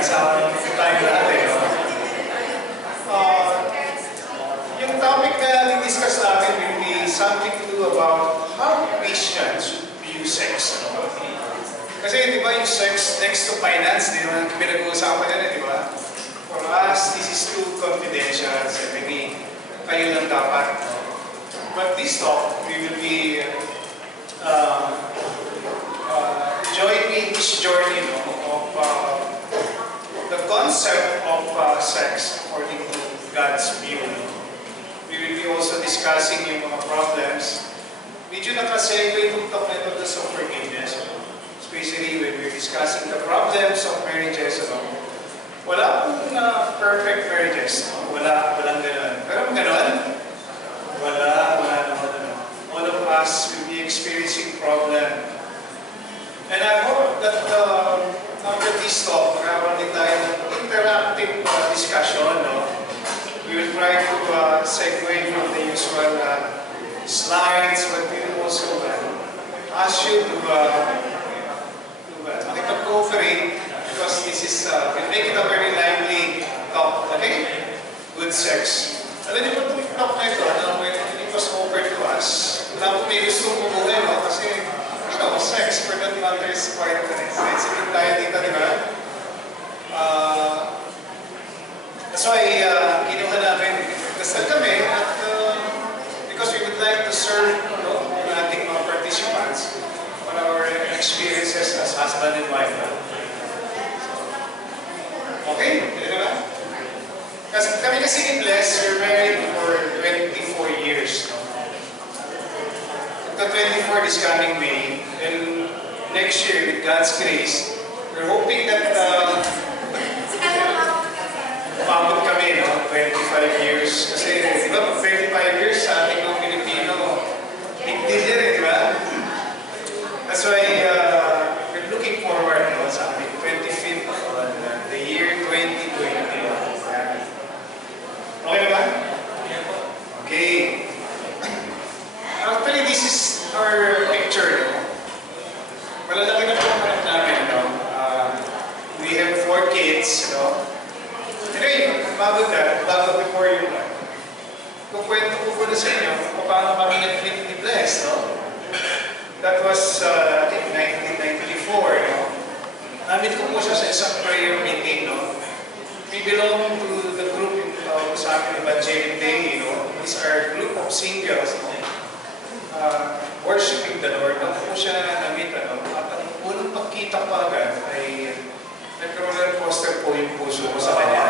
Kasama tayo lahat eh. No? Yung topic na i-discuss natin will be something to do about how Christians view sex. No? Kasi di ba yung sex next to finance, di ba? Pinag-uusapan yan eh, di ba? For us, this is too confidential. So maybe kayo lang dapat. No? But this talk, we will be joining this journey of the concept of sex according to God's view. We will be also discussing yung mga problems. Medyo nakasegue itong talk na ito sa forgiveness. Especially when we're discussing the problems of marriages. Wala pong perfect marriages. Walang gano'n. Pero gano'n? Wala naman. All of us will be experiencing problem. And I hope that after this talk, magkakaroon din tayo ng interactive discussion. No? We will try to segue from the usual slides, but we will also ask you to makipag-cooperate because this is, we'll make it a very lively talk. Okay? Good sex. Alam niyo po itong talk na ito, when it was offered to us, wala po may gusto bubuhay, no? Kasi, sex for that matter is quite sensitive tayo dito, di ba? That's why, kinuha namin, kasal kami, at because we would like to serve, yung ating mga participants on our experiences as husband and wife. Okay? Di ba? Kami kasi ni Bless, we're married for 24 years. No? The 24 is coming May, and next year, with God's grace, we're hoping that umabot kami, no? 25 years. Kasi, di ba, 25 years sa ating mga Pilipino, big deal yan, di ba? That's why we're looking forward, no, sa ating 25th on the year 2020. Okay na ba? Okay. Actually, this is our picture. No? Malalaki na po ang anak namin. No? We have 4 kids. No? Anyway, bago before you kukwento ko po na sa inyo kung paano kami nag-meet ni Bless. No? That was, I think, 1994. No? Namit ko po siya sa isang prayer meeting. No? We belong to the group yung sa amin Evangelic Day. No? It's our group of singles. No? Worshiping the Lord. Doon po siya na-meet. At ang unang pagkita pa agad ay nag-roller coaster po yung puso ko sa kanya.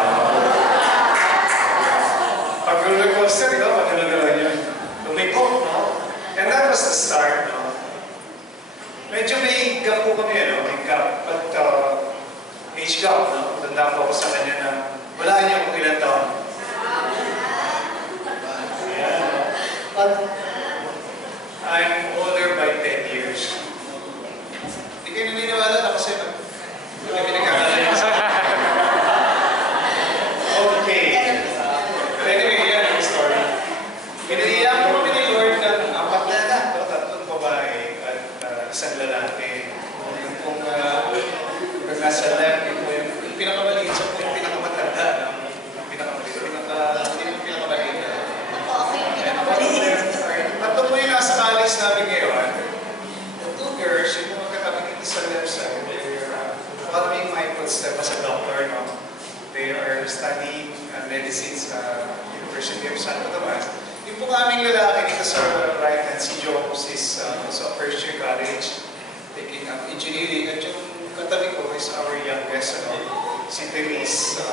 Pag-roller coaster, di ba? Pag-roller yun. Lumipok, no? And that was the start, no? Medyo may gap po kami, no? May gap. But age gap, no? Tanda po ako sa kanya na wala niya kung ilang taon. Ayan, no? But I'm older by 10 years. Hindi kayo naniniwala na kasi hindi pinagkakala niya sa okay. Anyway, yan ang story. Pinaiyak ko kami ni Lord ng 4 na anak, 3 babae at isang lalaki. Kung nasa left, yung pinakamaliit sa yung pinakamatanda. Yung pinakamaliit, yung pinakamaliit. At po yung nasa college namin ngayon, the 2 girls, yung mga katabi dito sa left side, they're following my footsteps as a doctor. No? They are studying medicine sa University of Santo Tomas. Yung po aming lalaki dito sa right hand, si Jobs is also first year college, taking up engineering. At yung katabi ko is our youngest, si Therese,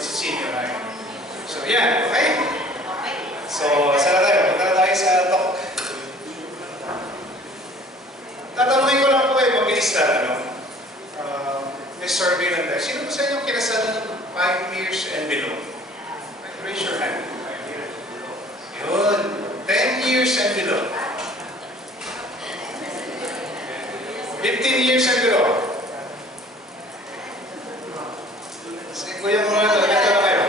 senior high. So yeah, okay? So, sana tayo. Punta na tayo sa talk. Tatanungin ko lang po mabilis na, may survey lang tayo. Sino po sa inyo kinasal ng 5 years and below? Raise your hand. Yun. 10 years and below. 15 years and below. Sige, kuya mo na ito. Dito na kayo.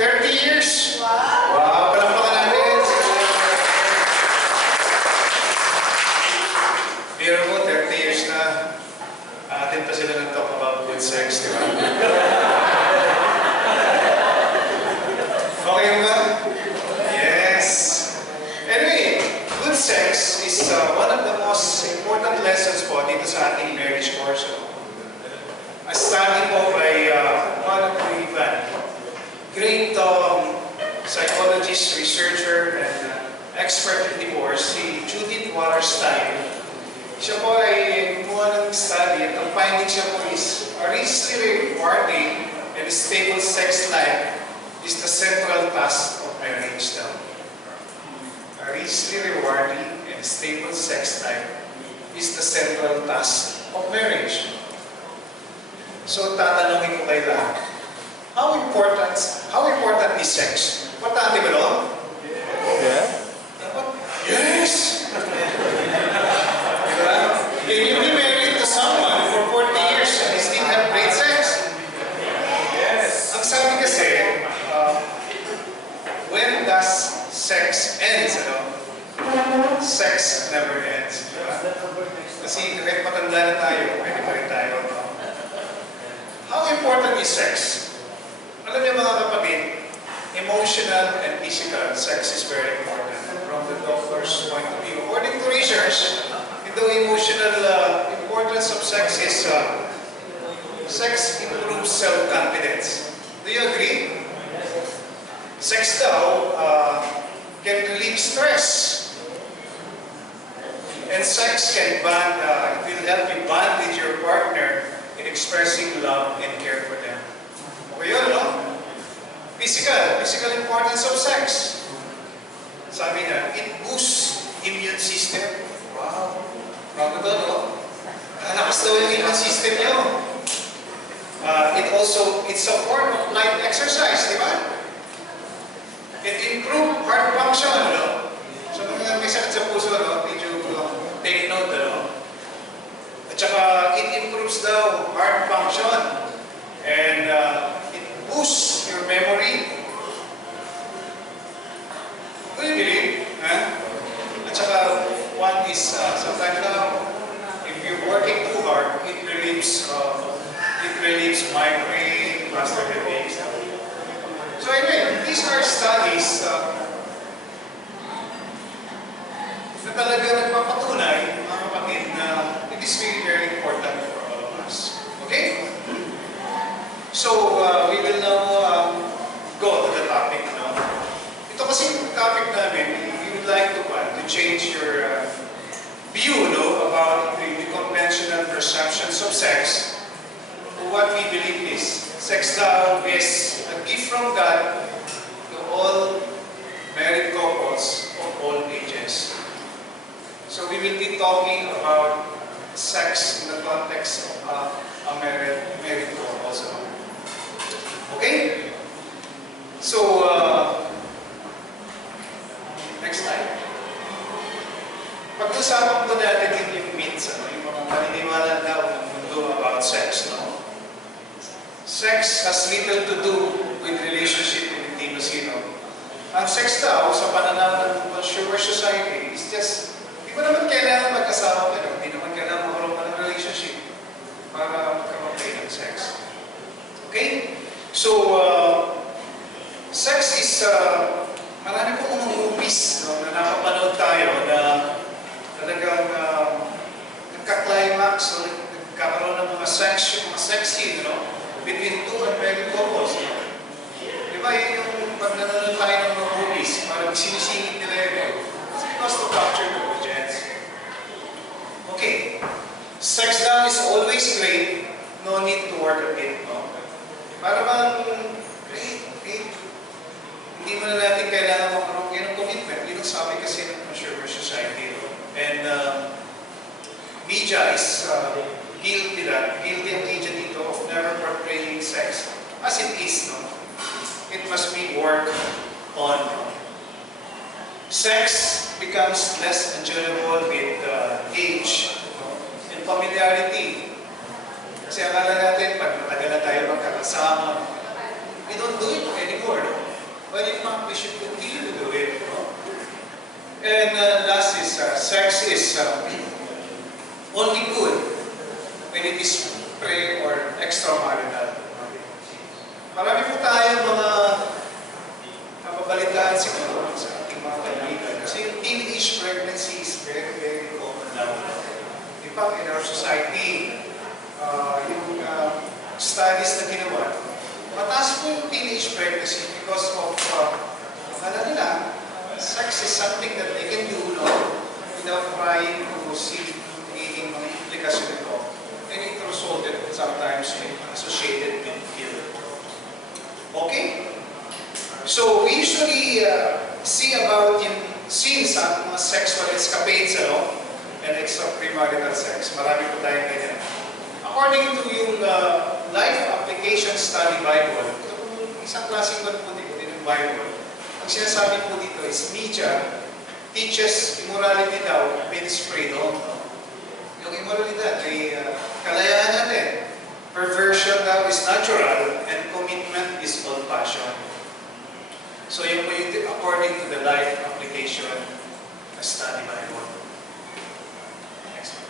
30 years. Wow, palakpakan natin. Pero mo, 30 years na atin pa sila nag-talk about good sex, di ba? Okay ba? Yes. Anyway, good sex is one of the most important lessons po dito sa ating marriage course. A study po by one of the great psychologist, researcher, and expert in divorce, si Judith Wallerstein. Siya po ay gumawa ng study at ang finding siya po is a richly rewarding and stable sex life is the central task of marriage daw. A richly rewarding and stable sex life is the central task of marriage. So tatanungin ko kayo lahat, how important is sex? Importante ba no? Yeah. Yes! Diba? Can you be married to someone for 40 years and still have great sex? Yes! Ang sabi kasi, when does sex ends? Sex never ends. Diba? Kasi kahit matanda na tayo, pwede pa rin tayo. How important is sex? Alam niyo mga kapatid, emotional and physical sex is very important from the doctor's point of view. According to research, the emotional importance of sex is sex improves self-confidence. Do you agree? Sex daw can relieve stress. And sex can bond, it will help you bond with your partner in expressing love and care for them. Okay yun, no? Physical importance of sex. Sabi na, it boosts immune system. Wow. Bago to, no? Lakas daw yung immune system nyo. It's a form of light exercise, di ba? It improves heart function, no? So, kung may sakit sa puso, no? Did you take note, no? At saka, it improves daw heart function. And it boosts your memory. Do you believe? At saka, one is, sometimes now, if you're working too hard, it relieves migraine, cluster headaches. So anyway, these are studies na talaga nagpapatunay, mga kapatid, na it is really very important for all of us. Okay? So, we will now go to the topic now. Ito kasi yung topic namin, we would like to change your view, no, about the conventional perceptions of sex to what we believe is. Sex daw is a gift from God to all married couples of all ages. So we will be talking about sex in the context of a married couple also. Okay? So, next slide. Pag-usapan po natin yung myths, yung mga paniniwala daw ng mundo about sex, no? Sex has little to do with relationship and intimacy, no? Ang sex daw, sa pananaw ng consumer society, is just, di ba naman kailangan magkasama ka, no? Di naman kailangan magkaroon ka ng relationship para magkaroon kayo ng sex. Okay? So, sex is, marami po mga movies, no, na nakapanood tayo na talagang nagka-climax, so nagkakaroon ng mga sex scene, no, between two and married couples. No? Diba yun yung pag nanonood tayo ng mga movies, parang sinisingit nila yun. It's because to capture the audience. Okay. Sex lang is always great, no need to work at it. No? Para bang, great. Hindi mo na natin kailangan magkaroon kayo ng commitment. Yun ang sabi kasi ng consumer society. No? And media is guilty and agent dito of never portraying sex as it is. No? It must be worked on. Sex becomes less enjoyable with age, no? And familiarity. Kasi akala natin, pag matagal na tayo magkakasama, we don't do it anymore. No? But in fact, we should continue to do it. No? And last is, sex is only good when it is pre or extramarital. Marami po tayong mga napabalitaan siguro sa ating mga kaibigan. Kasi yung teenage pregnancy is very, very common now. In fact, in our society, yung studies na ginawa, mataas po yung teenage pregnancy because of, akala nila, sex is something that they can do, no, without trying to see any mga implikasyon nito. And it resulted sometimes with associated with guilt. Okay? So, we usually see about yung scenes sa mga sexual escapades, ano, and extra-premarital sex. Marami po tayong ganyan. According to yung Life Application Study Bible, ito po isang klaseng po din ng Bible. Ang sinasabi po dito is media teaches immorality daw means freedom. Yung immoralidad ay kalayaan natin. Perversion daw is natural and commitment is old passion. So yung according to the Life Application Study Bible. Next one.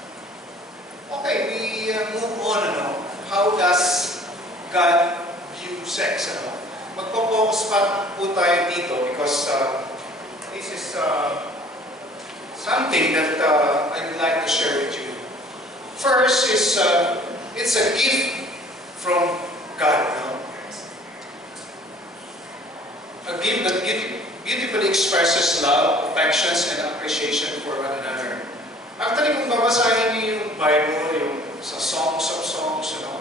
Okay, we move on. Ano? How does God view sex? Ano? Magpo-focus pa po tayo dito because this is something that I would like to share with you. First is it's a gift from God. No? A gift that beautifully expresses love, affections, and appreciation for one another. Actually, kung babasahin niyo yung Bible, yung sa Songs of Songs, you know,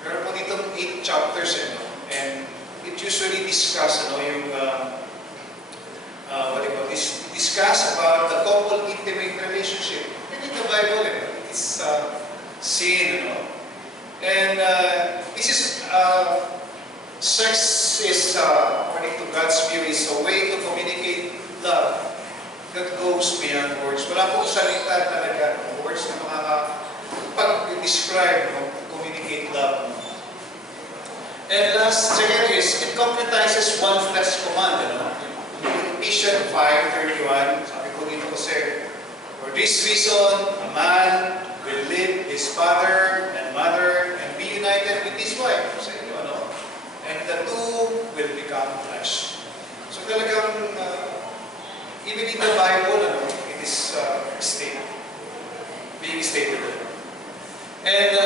meron po ditong 8 chapters, you know, and it usually discuss, you know, yung discuss about the couple intimate relationship. In the Bible, it's seen, you know. And this is, sex is, according to God's view, is a way to communicate love that goes beyond words. Wala pong salita talaga, words na makakapag-describe, no, to communicate love. And last, second is, it concretizes one flesh command, you know. Ephesians 5:31, sabi ko dito kasi, for this reason, a man will leave his father and mother and be united with his wife. Sa inyo, ano? And the two will become flesh. So talagang, even in the Bible, ano, it is being stated. And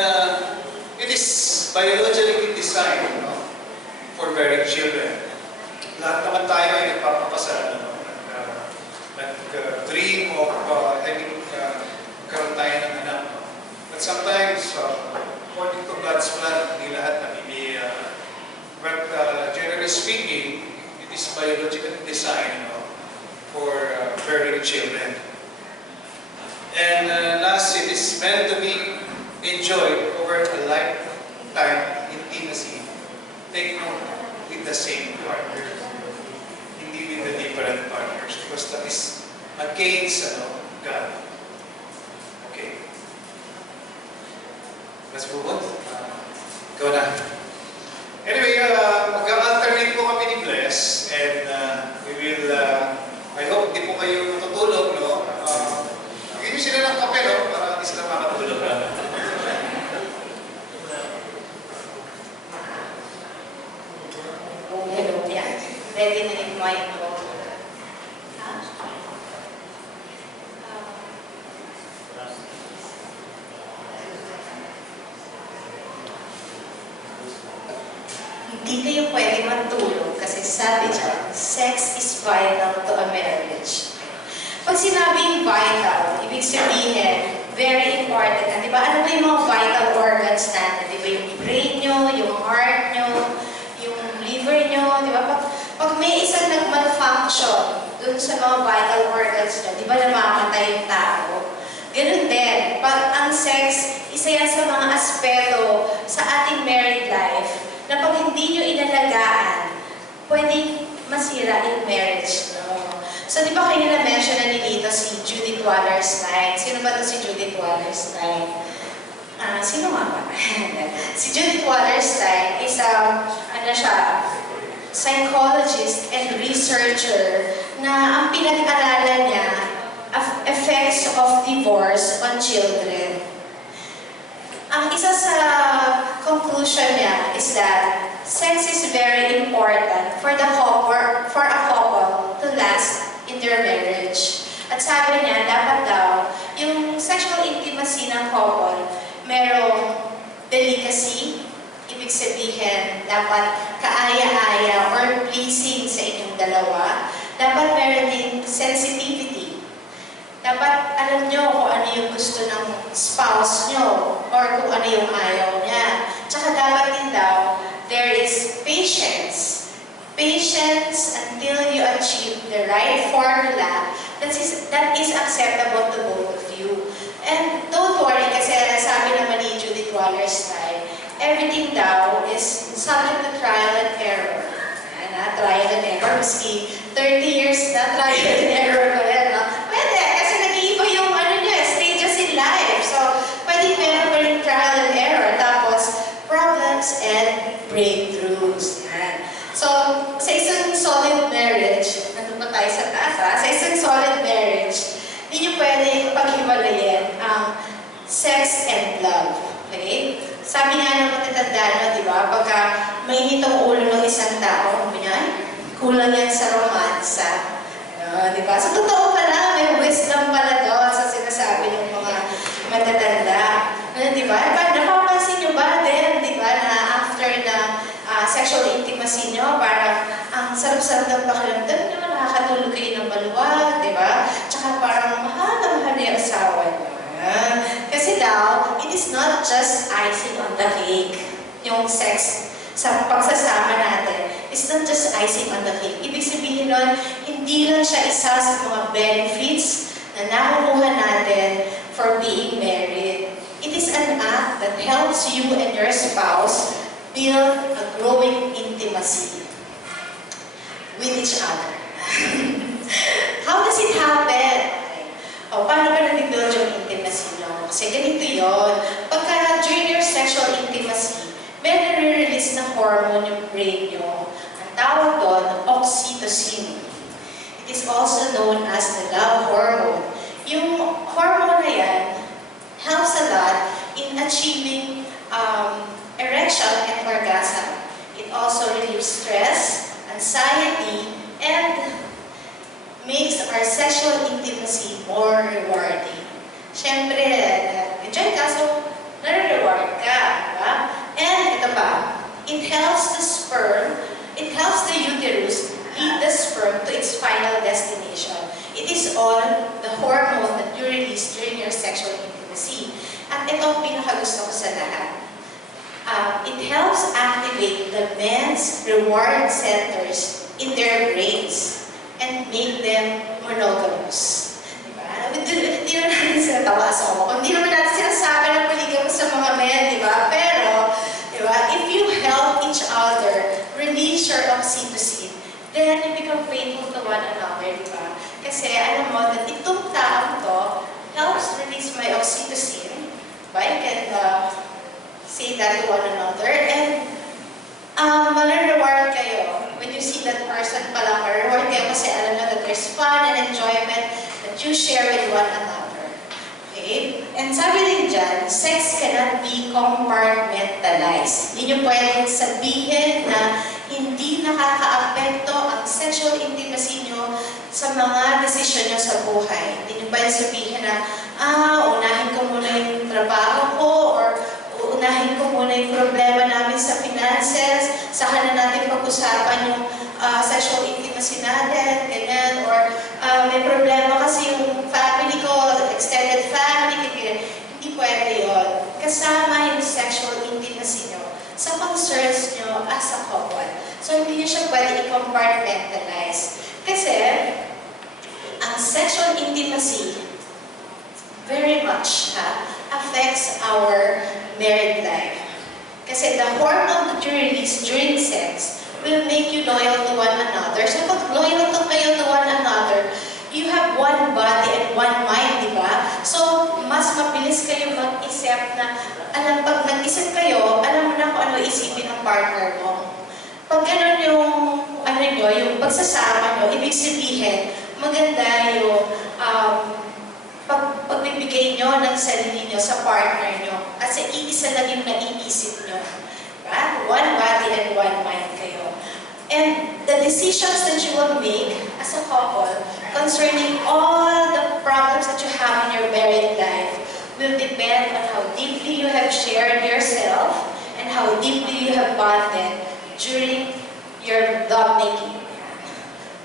it is biologically designed, no, for bearing children. Lahat naman tayo ay nagpapakasal, no? Nag-dream of having karoon tayo ng anak. No? But sometimes, according to God's plan, hindi lahat nabibigay. But generally speaking, it is biologically designed, no, for bearing children. And last, it is meant to be enjoyed over a lifetime intimacy. Take note, with the same partner. Hindi with the different partners. Because that is against, ano, God. Okay. Let's move on. Go na. Anyway, mag-alternate po kami ni Bless. And we will, I hope di po kayo matutulog, no? Bigyan nyo sila ng kape, no? Para hindi sila makatulog. Hello, yan. Ready na yung mic ko. Hindi kayo pwede matulog kasi sabi dyan, sex is vital to a marriage. Pag sinabing vital, ibig sabihin, very important na. Diba? Ano ba yung mga vital organs natin? Diba yung brain nyo, yung heart nyo, yung liver nyo, diba? Pag may isang nag-malfunction dun sa mga vital organs nyo, diba namamatay yung tao? Ganun din. Pag ang sex, isa yan sa mga aspeto sa ating married life na pag hindi nyo inalagaan, pwedeng masira yung marriage, no? So, di ba kayo na-mention na ni Lito si Judith Wallerstein? Sino ba ito si Judith Wallerstein? Sino nga ba? Si Judith Wallerstein is ano siya, psychologist and researcher na ang pinag-aralan niya effects of divorce on children. ang isa sa conclusion niya is that sex is very important for a couple to last in their marriage. At sabi niya, dapat daw, yung sexual intimacy ng couple, merong delicacy, ibig sabihin, dapat kaaya-aya or pleasing sa inyong dalawa. Dapat meron din sensitivity. Dapat alam nyo kung ano yung gusto ng spouse nyo or kung ano yung ayaw niya. Tsaka dapat din daw, there is patience. Patience until you achieve the right formula that is acceptable to both of you. And don't worry, kasi sabi naman ni Judith Wallerstein, everything daw is subject to trial and error. Trial and error, maski 30 years na trial and error ko yan, no? Pwede, kasi nag-iiba yung stages in life. So, pwede meron pa rin trial and error. Tapos, problems and breakthroughs. Yan. So, sa isang solid marriage, nandun pa tayo sa taas, ha? Sa isang solid marriage, hindi nyo pwede paghiwalayin ang sex and love. Okay? Sabi nga ng matatanda na, di ba, pagka mainit ang ulo ng isang tao, kulang yan sa romansa. Di ba? So, totoo pala, may wisdom pala doon sa sinasabi ng mga matatanda. Di ba? Napapansin nyo ba din, di ba, na after na sexual intimacy nyo, parang ang sarap-sarap ng pakiramdam nyo, nakakatulog kayo ng maluwag, di ba? Tsaka parang mahal na mahal yung asawa nyo. Kasi daw, it is not just icing on the cake. Yung sex sa pagsasama natin, it's not just icing on the cake. Ibig sabihin nun, hindi lang siya isa sa mga benefits na nakukuha natin for being married. It is an act that helps you and your spouse build a growing intimacy with each other. How does it happen? O, paano ba nag-build yung intimacy nyo? Kasi ganito yun. Pagka during your sexual intimacy, may nare-release na hormone yung brain nyo. Ang tawag doon, oxytocin. It is also known as the love hormone. Yung hormone na yan helps a lot in achieving erection and orgasm. It also relieves stress, anxiety, and makes our sexual intimacy more rewarding. Siyempre, enjoy ka, so nare-reward ka, diba? And ito pa, it helps the sperm, it helps the uterus lead the sperm to its final destination. It is all the hormone that you release during your sexual intimacy. At ito ang pinakagusto ko sa lahat. It helps activate the men's reward centers in their brains and make them monogamous. Diba? Hindi naman natin sinatawa sa ako. Hindi naman natin sinasabi ng polygamous sa mga men, diba? Pero, diba, if you help each other release your oxytocin, then you become faithful to one another, diba? Kasi alam mo that itong taong to helps release my oxytocin. Diba? You can say that to one another, and malare-reward kayo when you see that person pala, ma-reward kayo kasi alam na that there's fun and enjoyment that you share with one another. Okay? And sabi din dyan, sex cannot be compartmentalized. Hindi nyo pwedeng sabihin na hindi nakaka-apekto ang sexual intimacy nyo sa mga desisyon nyo sa buhay. Hindi nyo pwedeng sabihin na, unahin ko muna yung trabaho ko, or unahin ko muna yung problema namin sa finances, saka na natin pag-usapan yung sexual intimacy natin, ganyan, or may problema kasi yung family ko, extended family, ganyan. Hindi pwede yun. Kasama yung sexual intimacy nyo sa concerns nyo as a couple. So, hindi nyo siya pwede i-compartmentalize. Kasi, ang sexual intimacy very much affects our married life. Kasi the hormone that you release during sex will make you loyal to one another. So pag loyal to kayo to one another, you have one body and one mind, di ba? So, mas mabilis kayo mag-isip na, pag nag-isip kayo, alam mo na kung ano isipin ng partner mo. Pag gano'n yung pagsasama nyo, ibig sabihin, maganda yung pagbibigay nyo ng sarili nyo sa partner nyo as Kasi iisa lang yung naiisip nyo. Diba? One body and one mind kayo. And the decisions that you will make as a couple concerning all the problems that you have in your married life will depend on how deeply you have shared yourself and how deeply you have bonded during your lovemaking.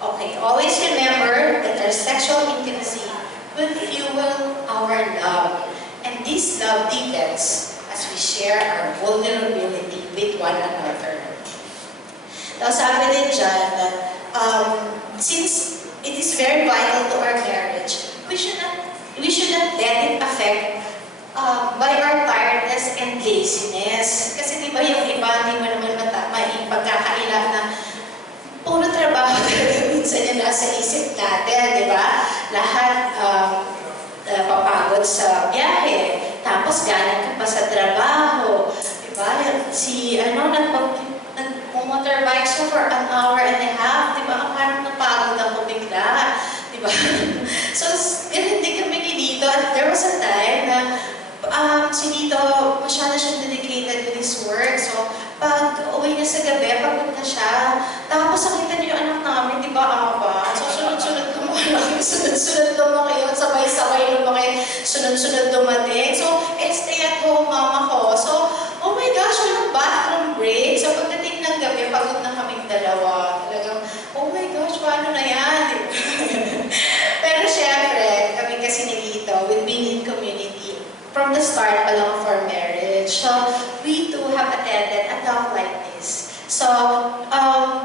Okay, always remember that our sexual intimacy will fuel our love. And this love deepens as we share our vulnerability with one another. Now, sabi din dyan that since it is very vital to our marriage, we should not let it affect by our tiredness and laziness. Kasi di ba yung iba, hindi mo naman may pagkakailan na puro trabaho talaga minsan yung nasa isip natin, di ba? Lahat papagod sa biyahe, tapos galing ka pa sa trabaho, di ba? Si nag-motorbike siya for an hour and a half, di ba? Parang napagod ako bigla, di ba? So, ganun din kami ni Lito. At there was a time na si Lito, masyado siyang dedicated with his work. So, pag uwi niya sa gabi, pagod na siya. Tapos, nakita niyo yung anak namin, di ba, apa? So, sunod-sunod lumaki, sunod-sunod lumaki yun, sabay-sabay lumaki, sunod-sunod dumating. So, stay at home mama ko. So, oh my gosh, walang bathroom break. So, pagdating ng gabi, pagod na kaming dalawa. Talagang, oh my gosh, paano na yan? Pero syempre, kami kasi ni Lito, with being in community, from the start pa lang of our marriage. So, we too have attended a talk like this. So,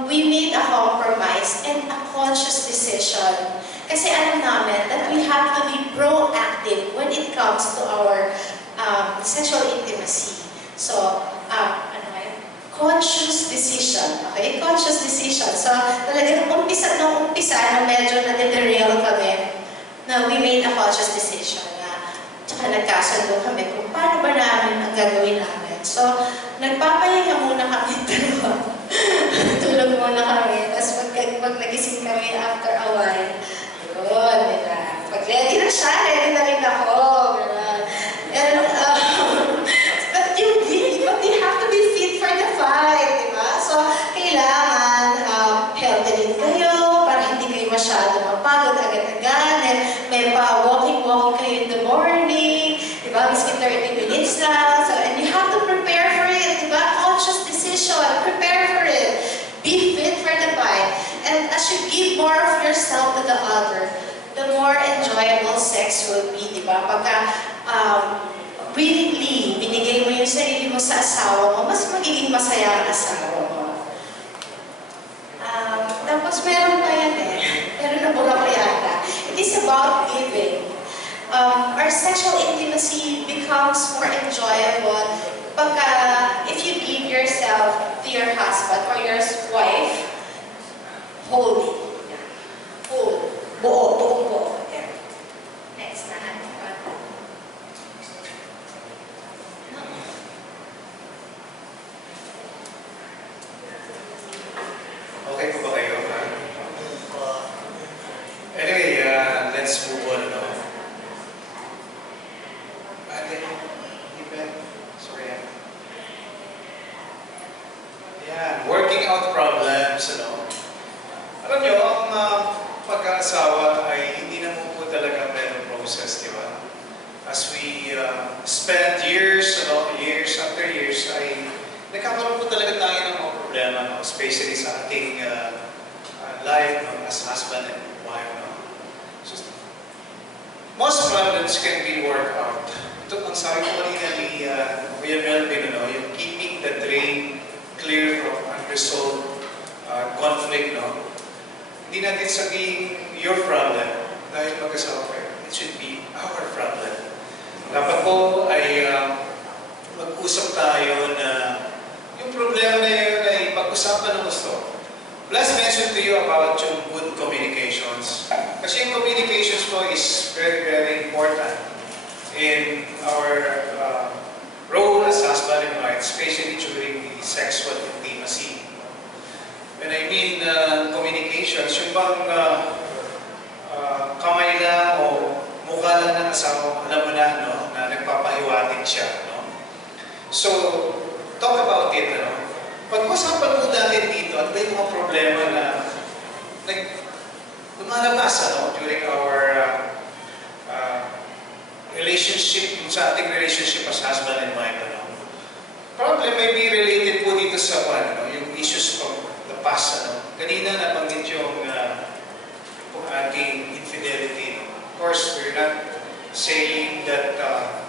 we made a compromise and a conscious decision. Kasi alam namin that we have to be proactive when it comes to our sexual intimacy. So, conscious decision. Okay? Conscious decision. So, talagang umpisa na medyo na-derail kami na we made a conscious decision na tsaka nagkasundo kami kung paano ba namin ang gagawin namin. So, nagpapahinga muna kami dalawa. Tulog muna kami. Tapos pag nagising kami after a while, yun, diba? Pag ready na siya, ready na rin ako. And, but you have to be fit for the fight, diba? So, kailangan healthy din kayo para hindi kayo masyado mapagod agad-agad. May walking kayo in the morning, diba? Miski 30 minutes lang. So, and you have to prepare for it, diba? Conscious decision, prepare for it. Be fit for the fight. And as you give more of yourself to the other, the more enjoyable sex will be, diba? Pagka willingly, binigay mo yung sarili mo sa asawa mo, mas magiging masaya ang asawa mo. Tapos meron pa yan eh. Pero nabura ko yata. It is about giving. Our sexual intimacy becomes more enjoyable pagka if you give yourself to your husband or your wife wholly. Whole. Buong buo. Next na. Okay po ba kayo? Anyway, let's move on now. Yan, working out problems, Alam nyo, ang pag-aasawa ay hindi naman po talaga merong process, di ba? As we spend years, years after years, ay nagkakaroon po talaga tayo ng mga problema, especially sa ating life as husband and wife. So, most problems can be worked out. Ito, ang sabi ko kanina ni Kuya Melvin, yung keeping the drain clear from unresolved conflict, Hindi natin sabihin your problem dahil mag-asawa kayo. It should be our problem. Dapat po ay mag-usap tayo na yung problema na yun ay pag-usapan ng gusto. Bless mentioned to you about yung good communications. Kasi yung communications po is very, very important in our role as husband and wife, especially during the sexual intimacy. When I mean communications, yung bang kamay lang o mukha lang ng asawa, alam mo na, na nagpapahiwatig siya, So, talk about it, ano? Pag-usapan po natin dito, ano ba yung mga problema na lumalabas, ano, during our relationship, sa ating relationship as husband and wife, ano? Problem may be related po dito sa, ano, yung issues of the past, ano? Kanina nabanggit yung ating infidelity, no? Of course, we're not saying that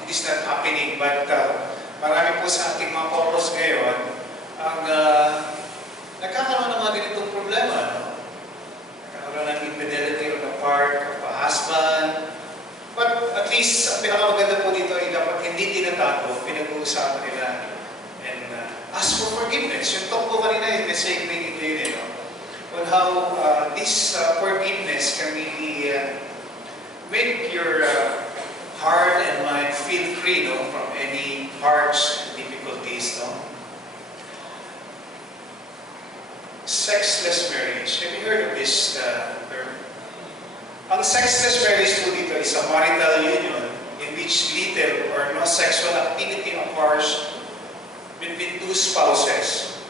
it is not happening, but marami po sa ating mga couples ngayon ang nagkakaroon ng mga ganitong problema, no? Nagkakaroon ng infidelity on the part of a husband. But at least, ang pinakamaganda po dito ay dapat hindi tinatago, pinag-uusapan nila and ask for forgiveness. Yung talk po kanina yung message may ito yun, no? On how this forgiveness can really make your heart and mind feel free, no, from any harsh difficulties, no? Sexless marriage. Have you heard of this term? Ang sexless marriage po dito is a marital union in which little or no sexual activity occurs between two spouses.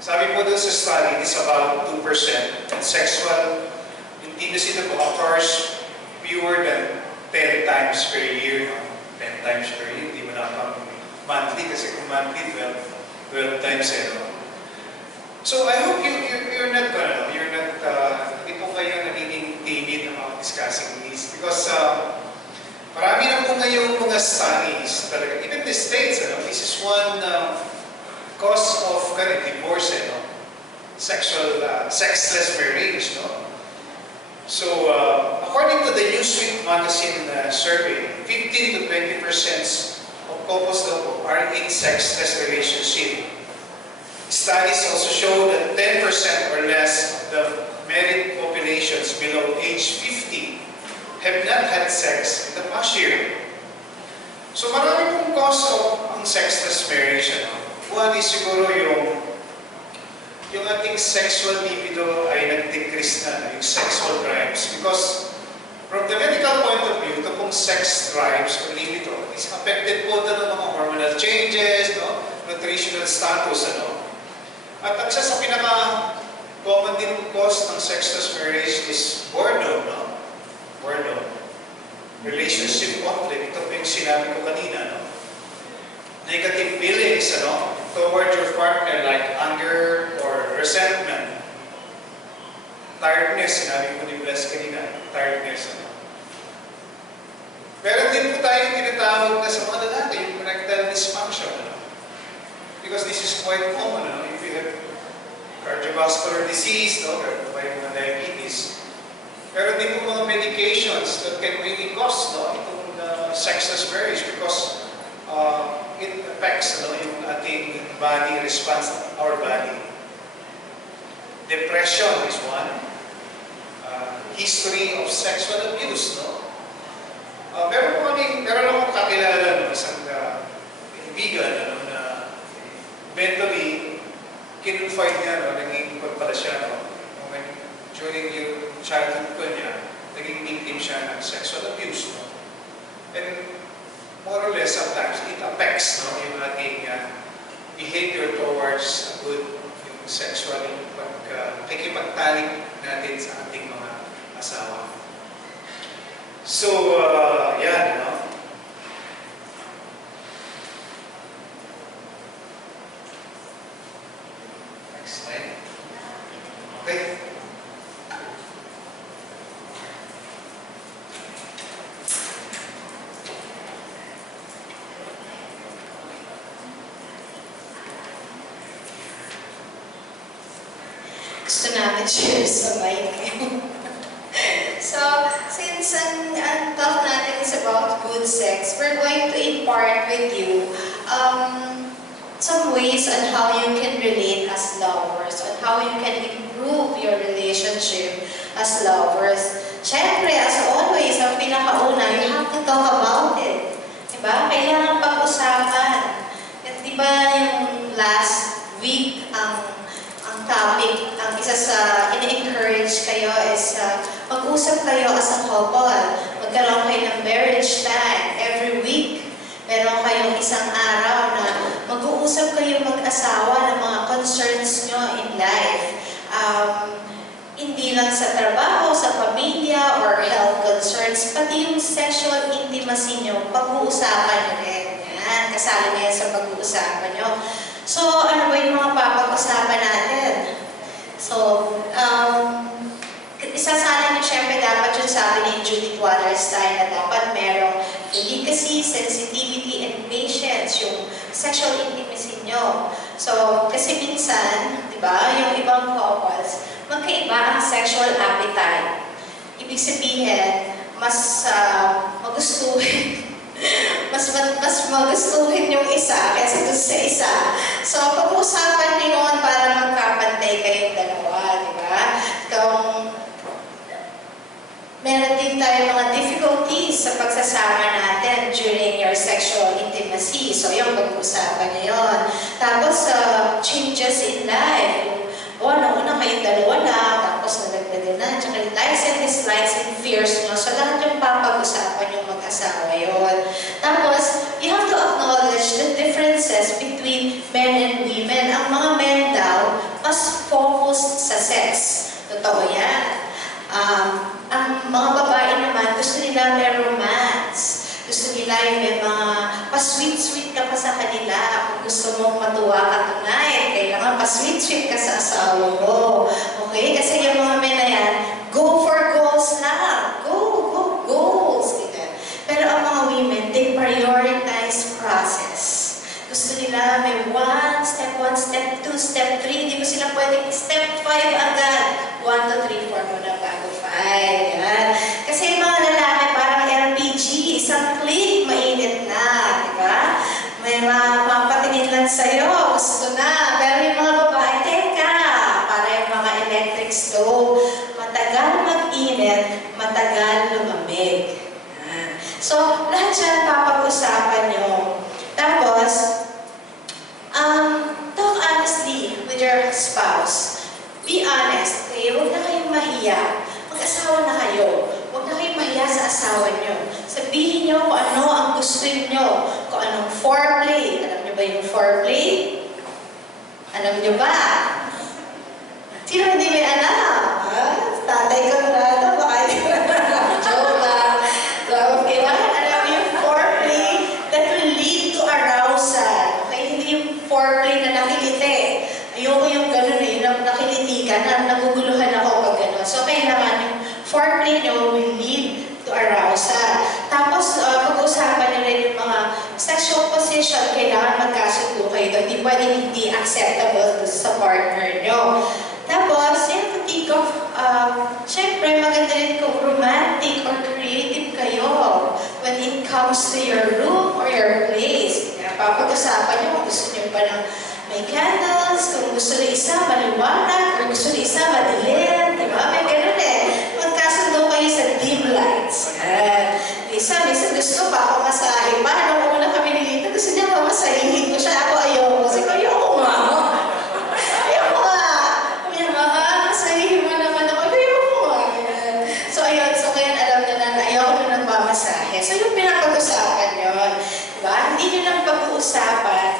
Sabi po doon sa study, it's about 2%, and sexual intimacy na po occurs fewer than 10 times per year. No? 10 times per year, hindi mo na pang monthly, kasi kung monthly, 12 times eh. No? So I hope you're not, hindi po kayo nagiging timid about discussing this, because marami na po ngayong mga studies, talaga, even the States, ano, this is one cause of divorce, no? Sexless marriage, no? So, according to the Newsweek magazine survey, 15 to 20% of couples daw are in sexless relationship. Studies also show that 10% or less of the married populations below age 50 have not had sex in the past year. So, marami pong cause of ang sexless marriage, ano? One is siguro yung ating sexual libido ay nag-decrease na, yung sexual drives. Because from the medical point of view, ito pong sex drives or libido is affected po ito ng mga hormonal changes, no? Nutritional status, ano? At isa sa pinaka-common din cause ng sexless marriage is boredom, no? Boredom. Relationship conflict, ito po yung sinabi ko kanina, no? Negative feelings, ano, toward your partner, like anger or resentment. Tiredness, sinabi ko ni Bless kanina, tiredness, ano. Meron din po tayong tinatawag na sa mga lalaki, yung erectile dysfunction, ano. Because this is quite common, ano, if you have cardiovascular disease, no, or mga diabetes. Meron din po mga medications that can really cause, no, itong sexless marriage, because it affects, no, yung ating body response, our body. Depression is one. History of sexual abuse, no? Meron akong kakilala, no, isang kaibigan, ano, na eventually kinonfide niya, no, naging pala siya, no, during yung childhood ko niya, naging victim siya ng sexual abuse, no? And more or less, sometimes, it affects, no, yung ating behavior towards a good yung sexual pakikipagtalik natin sa ating mga asawa. So, yan, no? Next slide. Okay. Gusto namin share sa mic. So, since ang talk natin is about good sex, we're going to impart with you some ways on how you can relate as lovers, on how you can improve your relationship as lovers. Siyempre, as always, ang pinakauna, you have to talk about it. Diba? Kailangan pag-usapan. At diba yung last week, ang topic, ang isa sa ini-encourage kayo is mag-usap kayo as a couple. Magkaroon kayo ng marriage time every week. Meron kayong isang araw na mag-uusap kayo mag-asawa ng mga concerns nyo in life. Hindi lang sa trabaho, sa pamilya, or health concerns, pati yung sexual intimacy nyo, pag-uusapan nyo rin. Yan, kasali na yan sa pag-uusapan nyo. So, ano ba yung mga papag-usapan natin? So, isasali nyo syempre dapat yung sabi ni Judith Waterstein na dapat merong delicacy, sensitivity, and patience, yung sexual intimacy nyo. So, kasi minsan, di ba, yung ibang couples, magkaiba ang sexual appetite. Ibig sabihin, mas magustuhin, mas magustuhin yung isa kaysa doon sa isa. So, pag-usapan niyo yun para magkapantay kayong dalawa, di ba? Kung meron din tayo mga difficulties sa pagsasama natin during your sexual intimacy. So, yung pag-usapan niyo yun. Tapos, changes in life. Nauna kayong dalawa na, tapos nalagdagan na, tsaka likes and dislikes and fears nyo. So, lahat yung papag-usapan yung mag-asawa yun. Tapos, you have to acknowledge the differences between men and women. Ang mga men daw, mas focused sa sex. Totoo yan. Ang mga babae naman, gusto nila may romance. Gusto nila yung may mga pa-sweet-sweet ka pa sa kanila. Kung gusto mong matuwa ka tonight, kailangan pa-sweet-sweet ka sa asawa mo. Okay? Kasi yung mga men na yan, go for goals lang. Go, goals. Pero ang mga women, they prioritize process. Gusto nila may 1, step 2, step 3. Hindi mo sila pwedeng step 5 agad. 1, 2, 3, 4 mo na bago 5. Yan. Kasi yung mga lalaki parang RPG, isang click, mainit na. Diba? May mapatingin lang sa'yo, gusto na. Pero yung mga babae, teka, para yung mga electric stove, matagal mag-init, matagal lumamig. So, lahat yan papag-usapan nyo. Tapos, talk honestly with your spouse. Be honest. Okay? Huwag na kayong mahiya. Mag-asawa na kayo. Huwag na kayong mahiya sa asawa nyo. Sabihin nyo kung ano ang gusto nyo. Kung anong foreplay. Alam nyo ba yung foreplay? Alam nyo ba? Sino hindi may alam? Tatay ko na baka hindi ko na joke lang. So, kailangan alam yung foreplay that will lead to arousal. Okay? Hindi yung foreplay na nakiliti. Ayoko yung gano'n eh, yung nakiliti ka na naguguluhan ako pag gano'n. So, kailangan yung foreplay nyo will lead to arousal. Tapos, pag-uusapan nyo rin yung mga sexual position, kailangan magkasundo kayo. Hindi pwedeng hindi acceptable sa partner nyo. Tapos, you have to think of, syempre, maganda rin kung romantic or creative kayo when it comes to your room or your place. Papag-usapan nyo kung gusto nyo pa ng may candles, kung gusto nyo isa maliwanag, or gusto nyo isa madilim, di ba? May ganun eh. Magkasundo kayo sa dim lights. Minsan gusto pa ako masahe pa. Nung una kami ni Lito, gusto niya mamasahin ko siya. Ako ayoko. Kasi ayoko nga. Ayoko nga. Masahin mo naman ako. Ayoko nga. So ayun, alam niyo na ayoko na nagmamasahe. So yung pinapag-usapan yun. Diba? Hindi nyo lang pag-uusapan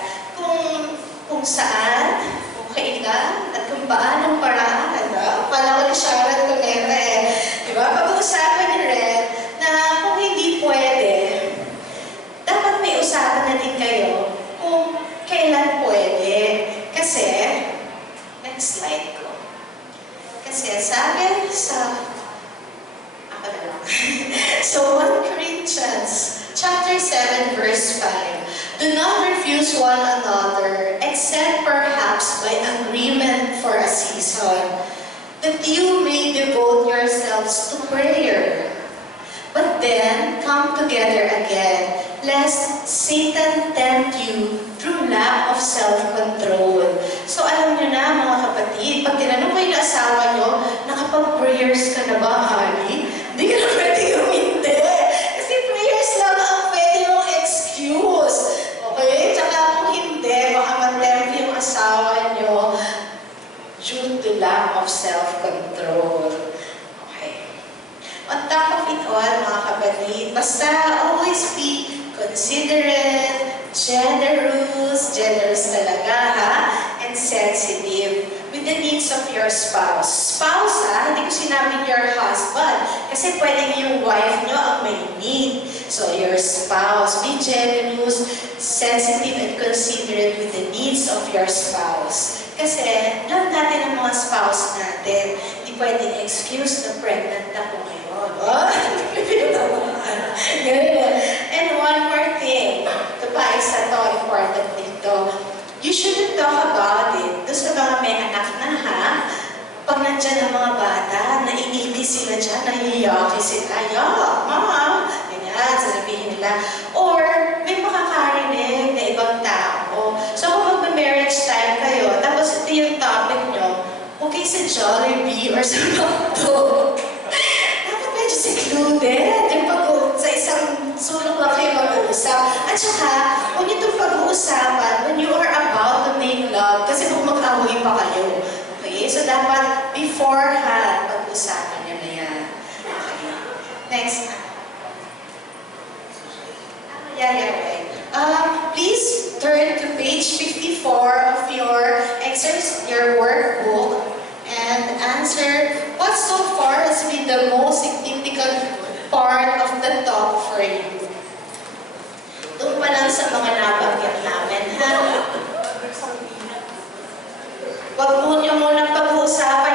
kung saan, kung kailan, at kung paanong paraan. Diba? Pala ko ni Sharon Cuneta eh. Diba? Pag-uusapan nyo rin na kung hindi pwede, dapat may usapan na din kayo kung kailan pwede. Kasi, next slide ko. Kasi sabi sa, ako na lang. So 1 Corinthians chapter 7 verse 5. Do not refuse one another, except perhaps by agreement for a season, that you may devote yourselves to prayer. But then, come together again, lest Satan tempt you through lack of self-control. So alam nyo na mga kapatid, pag tinanong kayo na asawa nyo, nakapag-prayers ka na ba, honey? Hindi ka na pwede humindi. Kasi prayers lang ang pwede mong excuse. Okay? Tsaka kung hindi, baka matempt yung asawa nyo due to lack of self-control. On top of it all, mga kapatid, basta always be considerate, generous needs of your spouse. Spouse, hindi ko sinabing your husband. Kasi pwedeng yung wife nyo ang may need. So your spouse, be generous, sensitive, and considerate with the needs of your spouse. Kasi, love natin ang mga spouse natin. Hindi pwedeng excuse na pregnant ako ngayon. And one more thing. Ito pa, isa to, important dito. You shouldn't talk about it. Doon sa mga may anak na, ha? Pag nandyan ang mga bata, naiiniti sila dyan, nahihiyaki sila. Mama! Ganyan, sasabihin nila. Or, may makakarinig na ibang tao. So, kung mag-marriage time kayo, tapos ito yung topic nyo, okay sa Jollibee or sa McDo. Dapat medyo secluded. Yung sa isang sulok lang kayo mag-uusap. At saka, kung itong pag-uusapan, when you are about to make love, kasi kung mag-away pa kayo. Okay? So, dapat beforehand, pag-usapan nyo na yan. Okay. Next. Right. Please turn to page 54 of your exercise, your workbook, and answer what so far has been the most significant part of the talk for you. Doon pa lang sa mga nabanggit namin, ha? Huwag mo nyo muna pag-uusapan